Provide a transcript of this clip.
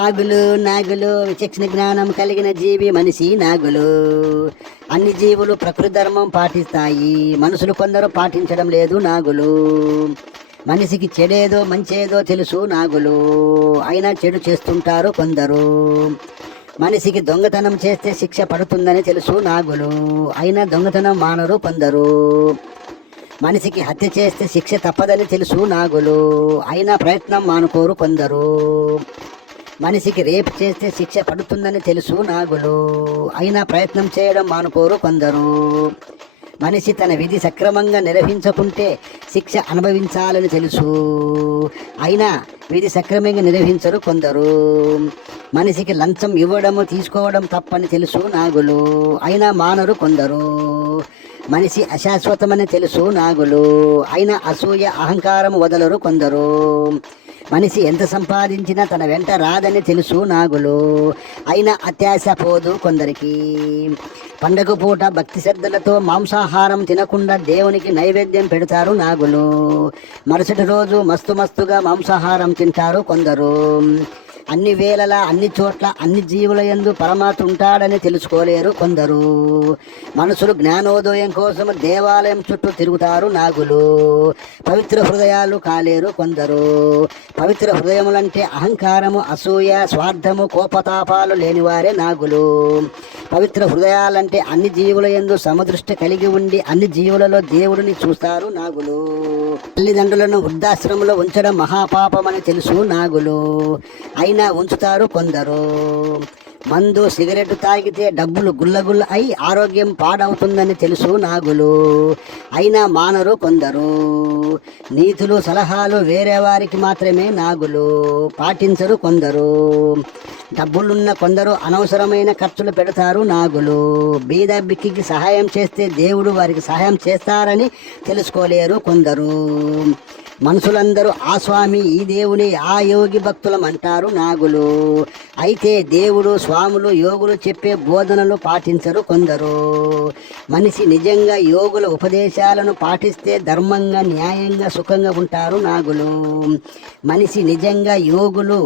నాగులు నాగులు విచక్షణ జ్ఞానం కలిగిన జీవి మనిషి నాగులు. అన్ని జీవులు ప్రకృతి ధర్మం పాటిస్తాయి. మనుషులు కొందరు పాటించడం లేదు నాగులు. మనిషికి చెడేదో మంచేదో తెలుసు నాగులు. అయినా చెడు చేస్తుంటారు కొందరు. మనిషికి దొంగతనం చేస్తే శిక్ష పడుతుందని తెలుసు నాగులు. అయినా దొంగతనం మానరు కొందరు. మనిషికి హత్య చేస్తే శిక్ష తప్పదని తెలుసు నాగులు. అయినా ప్రయత్నం మానుకోరు కొందరు. మనిషికి రేపు చేస్తే శిక్ష పడుతుందని తెలుసు నాగులు. అయినా ప్రయత్నం చేయడం మానుకోరు కొందరు. మనిషి తన విధి సక్రమంగా నిర్వహించకుంటే శిక్ష అనుభవించాలని తెలుసు. అయినా విధి సక్రమంగా నిర్వహించరు కొందరు. మనిషికి లంచం ఇవ్వడము తీసుకోవడం తప్పని తెలుసు నాగులు. అయినా మానరు కొందరు. మనిషి అశాశ్వతమని తెలుసు నాగులు. అయినా అసూయ అహంకారం వదలరు కొందరు. మనిషి ఎంత సంపాదించినా తన వెంట రాదని తెలుసు నాగులు. అయినా అత్యాశ పోదు కొందరికి. పండగ పూట భక్తి శ్రద్ధలతో మాంసాహారం తినకుండా దేవునికి నైవేద్యం పెడతారు నాగులు. మరుసటి రోజు మస్తు మస్తుగా మాంసాహారం తింటారు కొందరు. అన్ని వేళలా అన్ని చోట్ల అన్ని జీవుల యందు పరమాత్మ ఉంటాడని తెలుసుకోలేరు కొందరు. మనుషులు జ్ఞానోదయం కోసం దేవాలయం చుట్టూ తిరుగుతారు నాగులు. పవిత్ర హృదయాలు కాలేరు కొందరు. పవిత్ర హృదయములంటే అహంకారము అసూయ స్వార్థము కోపతాపాలు లేనివారే నాగులు. పవిత్ర హృదయాలంటే అన్ని జీవుల యందు సమదృష్టి కలిగి ఉండి అన్ని జీవులలో దేవుడిని చూస్తారు నాగులు. తల్లిదండ్రులను వృద్ధాశ్రమంలో ఉంచడం మహాపాపమని తెలుసు నాగులు. అయినా ఉంచుతారు కొందరు. మందు సిగరెట్ తాగితే డబ్బులు గుల్లగుల్ల అయి ఆరోగ్యం పాడవుతుందని తెలుసు నాగులు. అయినా మానరు కొందరు. నీతులు సలహాలు వేరే వారికి మాత్రమే నాగులు. పాటించరు కొందరు. డబ్బులున్న కొందరు అనవసరమైన ఖర్చులు పెడతారు నాగులు. బీద బిక్కికి సహాయం చేస్తే దేవుడు వారికి సహాయం చేస్తారని తెలుసుకోలేరు కొందరు. మనుషులందరూ ఆ స్వామి ఈ దేవుని ఆ యోగి భక్తులం అంటారు నాగులు. అయితే దేవుడు స్వాములు యోగులు చెప్పే బోధనలు పాటించరు కొందరు. మనిషి నిజంగా యోగుల ఉపదేశాలను పాటిస్తే ధర్మంగా న్యాయంగా సుఖంగా ఉంటారు నాగులు. మనిషి నిజంగా యోగులు